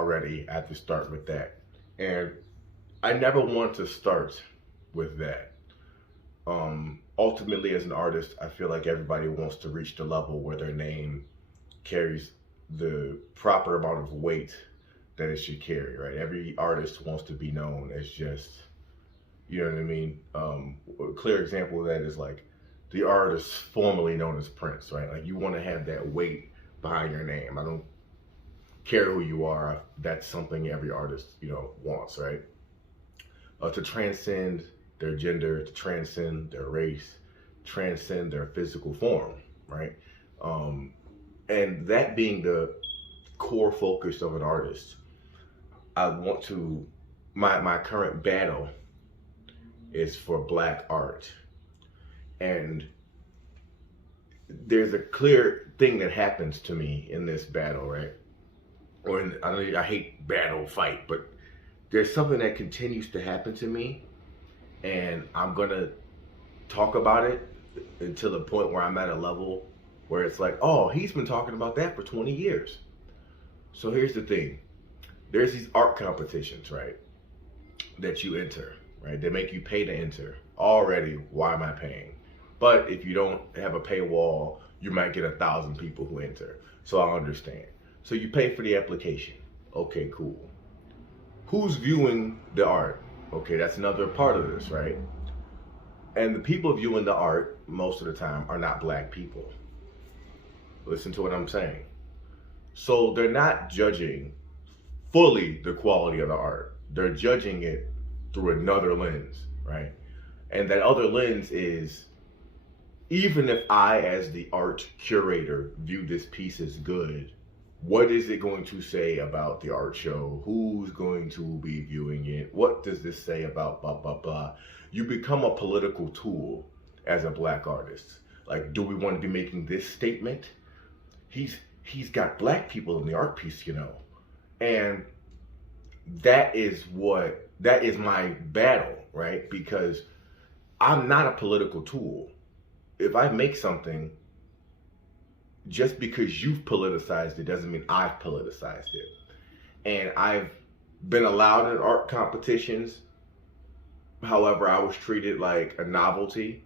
already. I have to start with that. And I never want to start with that. Ultimately, as an artist, I feel like everybody wants to reach the level where their name carries the proper amount of weight that it should carry, right? Every artist wants to be known as just, you know what I mean? A clear example of that is like the artist formerly known as Prince, right? Like you want to have that weight behind your name. I don't care who you are. That's something every artist, wants, right? To transcend their gender, to transcend their race, transcend their physical form, right? And that being the core focus of an artist, I want to, my current battle is for Black art. And there's a clear thing that happens to me in this battle, right? I hate battle, fight, but there's something that continues to happen to me, and I'm gonna talk about it until the point where I'm at a level where it's like, oh, he's been talking about that for 20 years. So here's the thing. There's these art competitions, right, that you enter, right? They make you pay to enter. Already, why am I paying? But if you don't have a paywall, you might get 1,000 people who enter. So I understand. So you pay for the application. Okay, cool. Who's viewing the art? Okay, that's another part of this, right? And the people viewing the art, most of the time, are not Black people. Listen to what I'm saying. So they're not judging fully the quality of the art. They're judging it through another lens, right? And that other lens is, even if I, as the art curator, view this piece as good, what is it going to say about the art show? Who's going to be viewing it? What does this say about blah, blah, blah? You become a political tool as a Black artist. Like, do we want to be making this statement? He's got Black people in the art piece, And that is my battle, right? Because I'm not a political tool. If I make something, just because you've politicized it doesn't mean I've politicized it. And I've been allowed in art competitions. However, I was treated like a novelty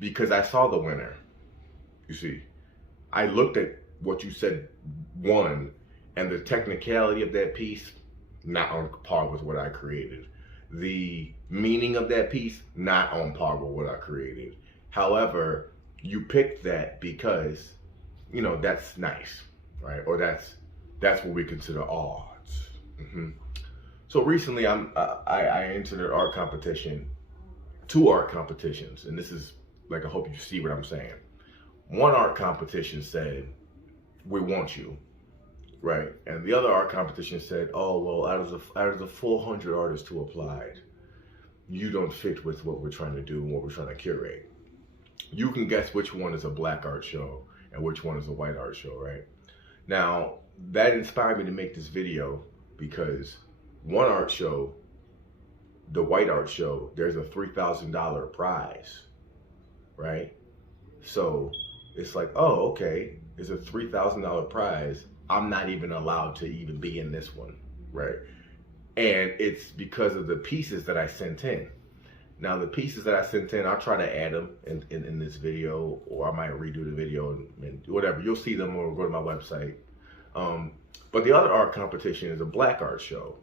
because I saw the winner. You see, I looked at what you said won, and the technicality of that piece, not on par with what I created. The meaning of that piece, not on par with what I created. However, you picked that because, that's nice, right? Or that's what we consider art. Mm-hmm. So recently, I entered an art competition, 2 art competitions, and this is like, I hope you see what I'm saying. One art competition said, "We want you," right? And the other art competition said, "Oh, well, out of the 400 artists who applied, you don't fit with what we're trying to do and what we're trying to curate." You can guess which one is a Black art show and which one is a white art show, right? Now, that inspired me to make this video because one art show, the white art show, there's a $3,000 prize, right? So it's like, oh, okay, there's a $3,000 prize. I'm not even allowed to even be in this one, right? And it's because of the pieces that I sent in. Now, the pieces that I sent in, I'll try to add them in this video, or I might redo the video and whatever. You'll see them or go to my website. But the other art competition is a Black art show,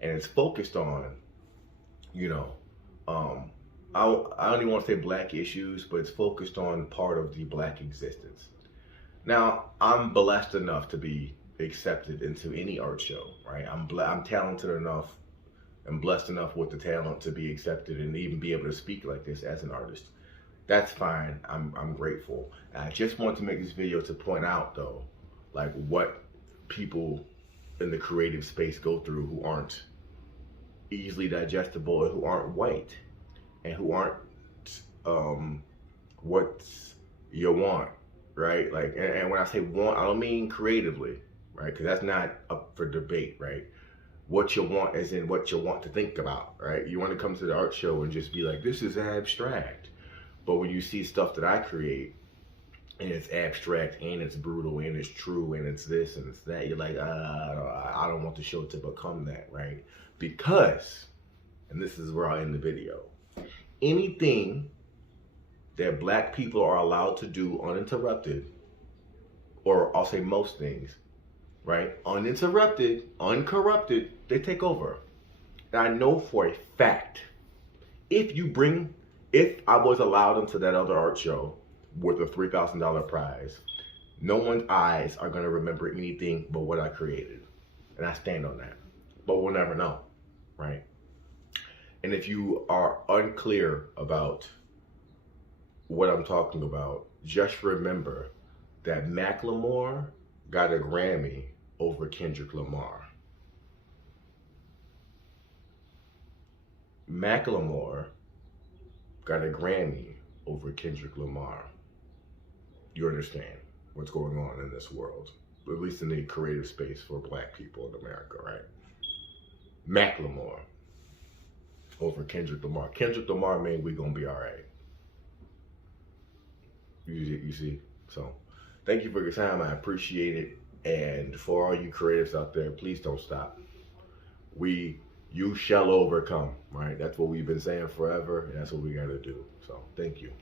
and it's focused on, I don't even want to say Black issues, but it's focused on part of the Black existence. Now, I'm blessed enough to be accepted into any art show, right? I'm talented enough and blessed enough with the talent to be accepted and even be able to speak like this as an artist. That's fine. I'm grateful. And I just want to make this video to point out, though, like what people in the creative space go through who aren't easily digestible and who aren't white and who aren't what you want, right? Like, and when I say want, I don't mean creatively, right? Because that's not up for debate, right? What you want as in what you want to think about, right? You want to come to the art show and just be like, this is abstract. But when you see stuff that I create, and it's abstract and it's brutal and it's true and it's this and it's that, you're like, I don't want the show to become that, right? Because, and this is where I'll end the video, anything that black people are allowed to do uninterrupted, or I'll say most things, right? Uninterrupted, uncorrupted, they take over. And I know for a fact, if I was allowed into that other art show with a $3,000 prize, no one's eyes are going to remember anything but what I created. And I stand on that. But we'll never know, right? And if you are unclear about what I'm talking about, just remember that Macklemore got a Grammy over Kendrick Lamar. Macklemore got a Grammy over Kendrick Lamar. You understand what's going on in this world, at least in the creative space for black people in America, right? Macklemore over Kendrick Lamar. Kendrick Lamar made We Gonna Be Alright. You see? So, thank you for your time. I appreciate it. And for all you creatives out there, please don't stop. You shall overcome, right? That's what we've been saying forever, and that's what we got to do. So, thank you.